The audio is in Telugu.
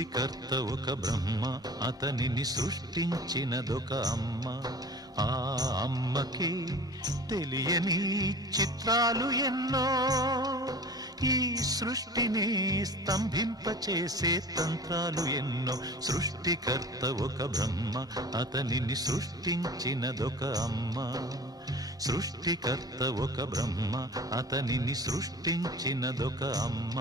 సృష్టికర్త ఒక బ్రహ్మ, అతనిని సృష్టించినదొక అమ్మ. ఆ అమ్మకి తెలియని చిత్రాలు ఎన్నో, ఈ సృష్టిని స్తంభింపచేసే తంత్రాలు ఎన్నో. సృష్టికర్త ఒక బ్రహ్మ, అతనిని సృష్టించినదొక అమ్మ. సృష్టికర్త ఒక బ్రహ్మ, అతనిని సృష్టించినదొక అమ్మ.